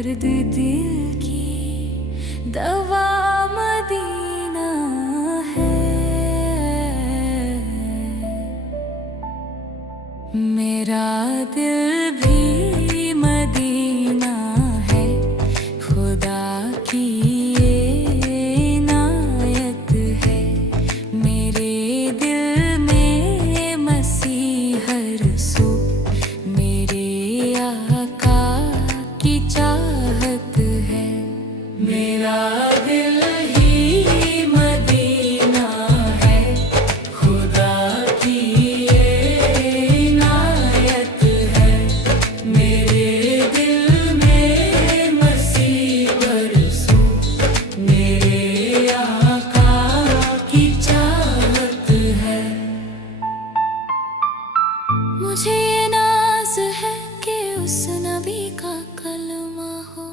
दर्द दिल की दवा मदीना है। मेरा दिल भी मदीना है, खुदा की ये इनायत है। मेरे दिल में मसीह रसू मेरे आका की चाहत है। मेरा दिल ही मदीना है, खुदा की ये इनायत है। मेरे दिल में मसीह रसू मेरे आका की चाहत है। मुझे ये नाज है कि उस नबी का कलमा हो,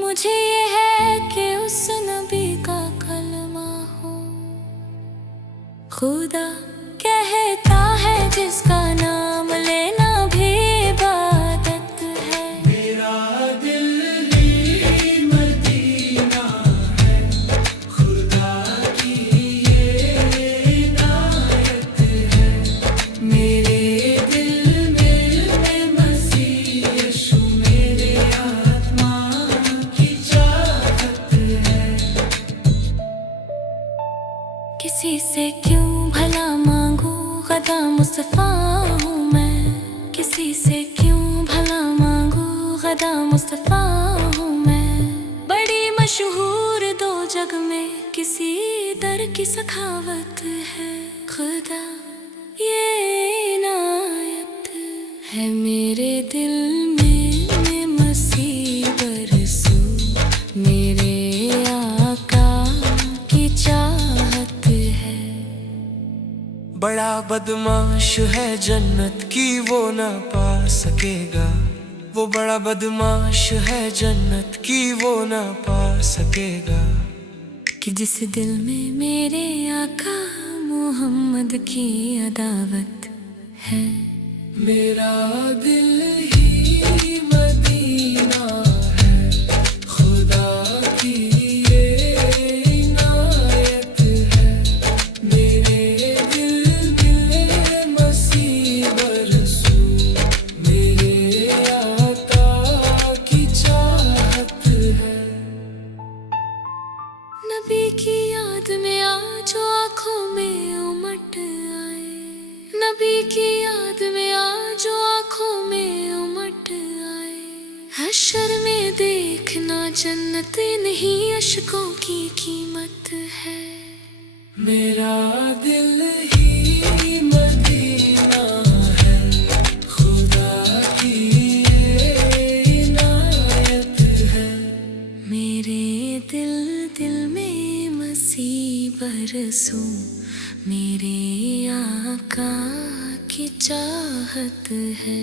मुझे ये है कि उस नबी का कलमा हो। खुदा कहता है जिसका नाम लेना भी इबादत है। मेरा दिल ही मदीना है, खुदा की ये इनायत है। मेरे दिल में मसीह यीशु मेरे आत्मा की चाहत है। किसी से क्यों भला मांगू, गदा मुस्तफा हूँ मैं। किसी से क्यों भला मांगू, गदा मुस्तफा हूँ मैं। बड़ी मशहूर दो जग में किसी दर की सखावत है। खुदा ये इनायत है। मेरे दिल में मसीह बरसू मेरे आका की चाहत है। बड़ा बदमाश है जन्नत की वो ना पा सकेगा। वो बड़ा बदमाश है जन्नत की वो ना पा सकेगा। कि जिस दिल में मेरे आका मोहम्मद की अदावत है। मेरा दिल ही मदीना है, खुदा की ये इनायत है। मेरे दिल में मसीह बरसू मेरे आका की चाहत है। नबी की याद में आज आँखों में उमट आए। नबी की याद में आज आँखों में उमट आए। हश्र में देखना जन्नत नहीं अशकों की कीमत है। मेरा दिल ही मदीना है, खुदा की ये इनायत है। मेरे दिल में मसीह बरसू मेरे आका की चाहत है।